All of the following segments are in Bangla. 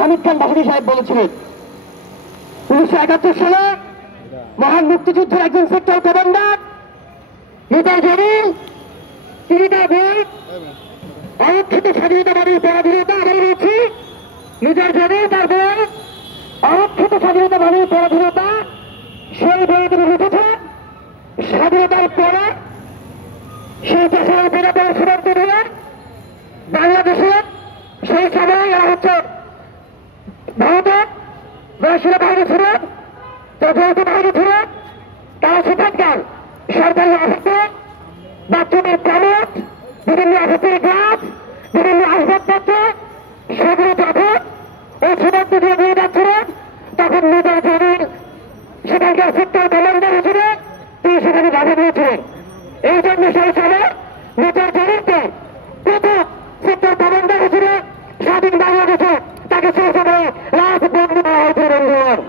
হামিদ খান বাসুদী সাহেব বলেছিলেন 1971 সালে মহান মুক্তিযুদ্ধের একজন সেক্টর কমান্ডার নেতা জলিল তিনি তার বই অরক্ষিত স্বাধীনতাবাদী পরাধীনতা আমরা বলছি নিজের জলিল তার বই অরক্ষিত স্বাধীনতাবাদী পরাধীনতা সেই বই তিনি লিখেছেন স্বাধীনতার পরে সেই দেশের বিরোধী সীমান্ত দিয়ে বাংলাদেশের সেই সময় এরা হচ্ছে ভারতের বয়সীরা বাহিনী ছিল যৌথ বাহিনী ছিল তারা সেখানকার সরকারি অফিসে বাথরুমের কামড় বিভিন্ন অফিসের গ্লাস বিভিন্ন আসবাবপত্র সেগুলো যখন ওই সীমান্ত দিয়ে নিয়ে যাচ্ছিলেন তখন নিজের জমির সেখানকার সেক্টর কমান্ডার হিসেবে তিনি সেখানে বাধা দিয়েছিলেন এই জন্য সেই সময় নিজের জমিতে প্রথম সেক্টর কমান্ডার হিসেবে স্বাধীন বাংলাদেশে তাকে সেই সময় রাজবন্দী করা হয়েছিল বন্ধুগণ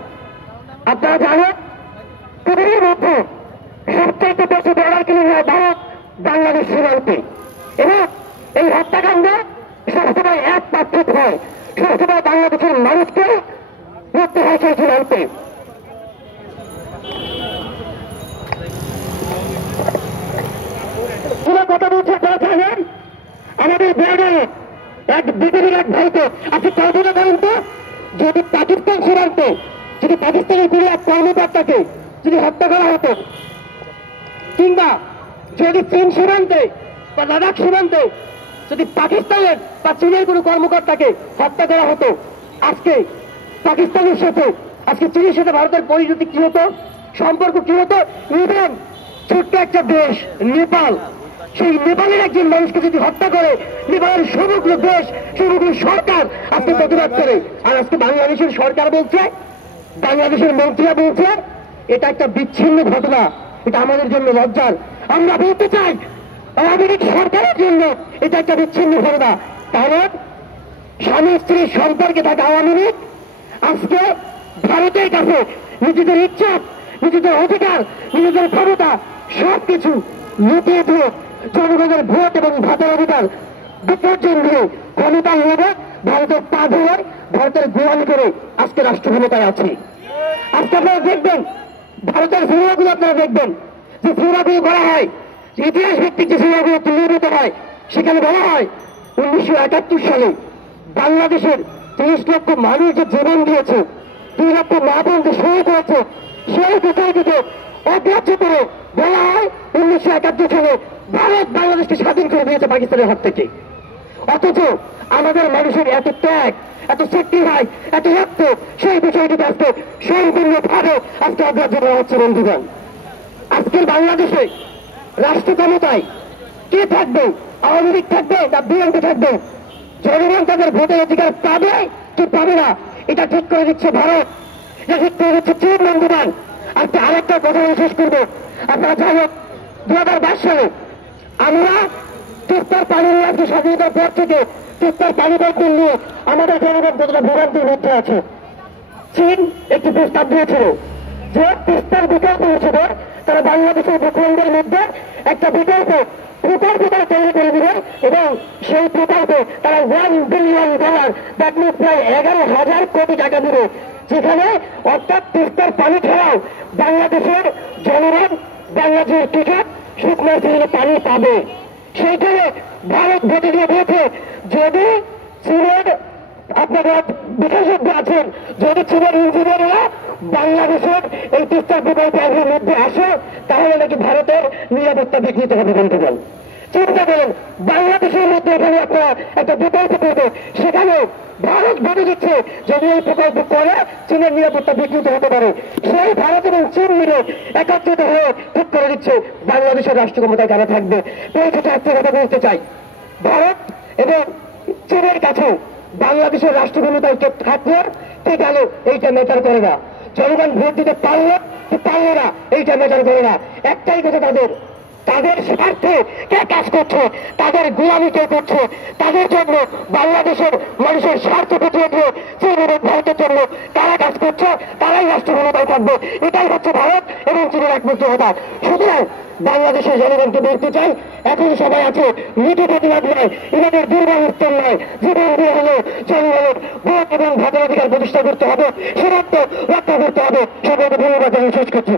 আপনারা জানেন পৃথিবীর মধ্যে সবচাইতে বেশি বর্ডার কিলিং হয় ভারত বাংলাদেশ সীমান্তে এবং এই হত্যাকাণ্ড সবসময় এক পাক্ষিক হয় সবসময় বাংলাদেশের মানুষকে মরতে হয় সেই সীমান্তে কথা বলছে আপনারা জানেন আমাদের বর্ডারে এক বিজেপির এক ভাইকে আপনি কল্পনা করেন তো যদি পাকিস্তান সীমান্তে যদি পাকিস্তানের কোনো এক কর্মকর্তাকে যদি হত্যা করা হতো কিংবা যদি চীন সীমান্তে বা লাদাখ সীমান্তে যদি পাকিস্তানের বা চীনের কোনো কর্মকর্তাকে হত্যা করা হতো আজকে পাকিস্তানের সাথে আজকে চীনের সাথে ভারতের পরিণতি কি হতো সম্পর্ক কি হতো ইভেন ছোট্ট একটা দেশ নেপাল সেই নেপালের একজন মানুষকে যদি হত্যা করে নেপালের সমগ্র দেশ সমগ্র সরকার আজকে প্রতিবাদ করে আর আজকে বাংলাদেশের সরকার বলছে বাংলাদেশের মন্ত্রীরা বলছে এটা একটা বিচ্ছিন্ন ঘটনা এটা আমাদের জন্য লজ্জার আমরা বলতে চাই আওয়ামী লীগ সরকারের জন্য এটা একটা বিচ্ছিন্ন ঘটনা কারণ স্বামী স্ত্রীর সম্পর্কে থাকা আওয়ামী লীগ আজকে ভারতের কাছে নিজেদের ইচ্ছা নিজেদের অধিকার নিজেদের ক্ষমতা সবকিছু লুটিয়ে দিয়ে জনগণের ভোট এবং ভাতের অধিকার বিপর্যয় দিয়ে ক্ষমতা নিয়ে ভারতের পা ধরে ভারতের গোলামি করে আজকে রাষ্ট্র ক্ষমতায় আছে আজকে আপনারা দেখবেন ভারতের সিনেমাগুলো আপনারা দেখবেন যে সিনেমাগুলো করা হয় ইতিহাস ভিত্তিক যে সিনেমাগুলো নির্মিত হয় সেখানে বলা হয় 1971 সালে বাংলাদেশের 30 লক্ষ মানুষ যে জীবন দিয়েছে 2 লক্ষ মা বোন যে শহীদ হয়েছে সেই বিষয়টিকে অগ্রাহ্য করে বলা হয় 1971 সালে ভারত বাংলাদেশকে স্বাধীন করে দিয়েছে পাকিস্তানের হাত থেকে অথচ আমাদের মানুষের এত ত্যাগ এত স্যাক্রিফাইস এত রক্ত সেই বিষয়টিকে আজকে সম্পূর্ণভাবে আজকে অগ্রাহ্য করা হচ্ছে বন্ধুগণ আজকের বাংলাদেশে রাষ্ট্র ক্ষমতায় কে থাকবে আওয়ামী লীগ থাকবে না বিএনপি থাকবে জনগণ তাদের ভোটের অধিকার পাবে কি পাবে না এটা ঠিক করে দিচ্ছে ভারত এটা ঠিক করে দিচ্ছে চীন বন্ধুগণ আজকে আরেকটা কথা শেষ করবো আপনারা জানেন 2022 সালে আমরা তিস্তার পানি নিয়ে আজকে স্বাধীনতার পর থেকে তিস্তার পানি বন্টন নিয়ে আমাদের জনগণ কতটা ভোগান্তির মধ্যে আছে চীন একটি প্রস্তাব দিয়েছিল যে তিস্তার বিকল্প হিসেবে তারা বাংলাদেশের ভূখণ্ডের মধ্যে একটা বিকল্প প্রকল্প তারা তৈরি করে দিবে এবং সেই প্রকল্পে তারা $1 বিলিয়ন দ্যাট মিনস প্রায় 11,000 কোটি টাকা দিবে যেখানে অর্থাৎ তিস্তার পানি ছাড়াও বাংলাদেশের জনগণ বাংলাদেশের কৃষক শুকনো সিজনে পানি পাবে সেইখানে ভারত ভোটে দিয়ে বলছে যদি চীনের আপনারা বিশেষজ্ঞ আছেন যদি চীনের ইঞ্জিনিয়াররা বাংলাদেশের এই তিস্তার প্রকল্পের মধ্যে আসে তাহলে নাকি ভারতের নিরাপত্তা বিঘ্নিত হবে বন্ধুগণ চিন্তা করেন বাংলাদেশের মধ্যে এখানে আপনারা একটা বিকল্প করবে সেখানে ভারত ভোটে দিচ্ছে যদি এই প্রকল্প করে চীনের নিরাপত্তা বিঘ্নিত হতে পারে সেই ভারত এবং চীন মিলে একত্রিত হয়ে ঠিক করে দিচ্ছে বাংলাদেশের রাষ্ট্র ক্ষমতায় কারা থাকবে পরিচিত একটা কথা বলতে চাই ভারত এবং চীনের কাছে বাংলাদেশের রাষ্ট্র ক্ষমতায় কে থাকলে কে গেল এইটা ম্যাটার করে না জনগণ ভোট দিতে পারলো কি পারলো না এইটা ম্যাটার করে না একটাই কথা তাদের স্বার্থে কে কাজ করছে তাদের গোলামি কে করছে তাদের জন্য বাংলাদেশের মানুষের স্বার্থ পেটিয়ে দিয়ে চীন এবং ভারতের স্বার্থের জন্য তারা কাজ করছে, তারাই রাষ্ট্র ক্ষমতায় থাকবে। এটাই হচ্ছে ভারত এবং চীনের একমাত্র কথা। সুতরাং বাংলাদেশের জনগণকে বলতে চাই, এখন সবাই আছে মৃদু প্রতিবাদ নয়, এনাদের দুর্বলস্তর নয়, জীবন দিয়ে হলেও জনগণের ভোট এবং ভোটাধিকার প্রতিষ্ঠা করতে হবে, সীমান্ত রক্ষা করতে হবে। সবাইকে ধন্যবাদ জানিয়ে শেষ করছি।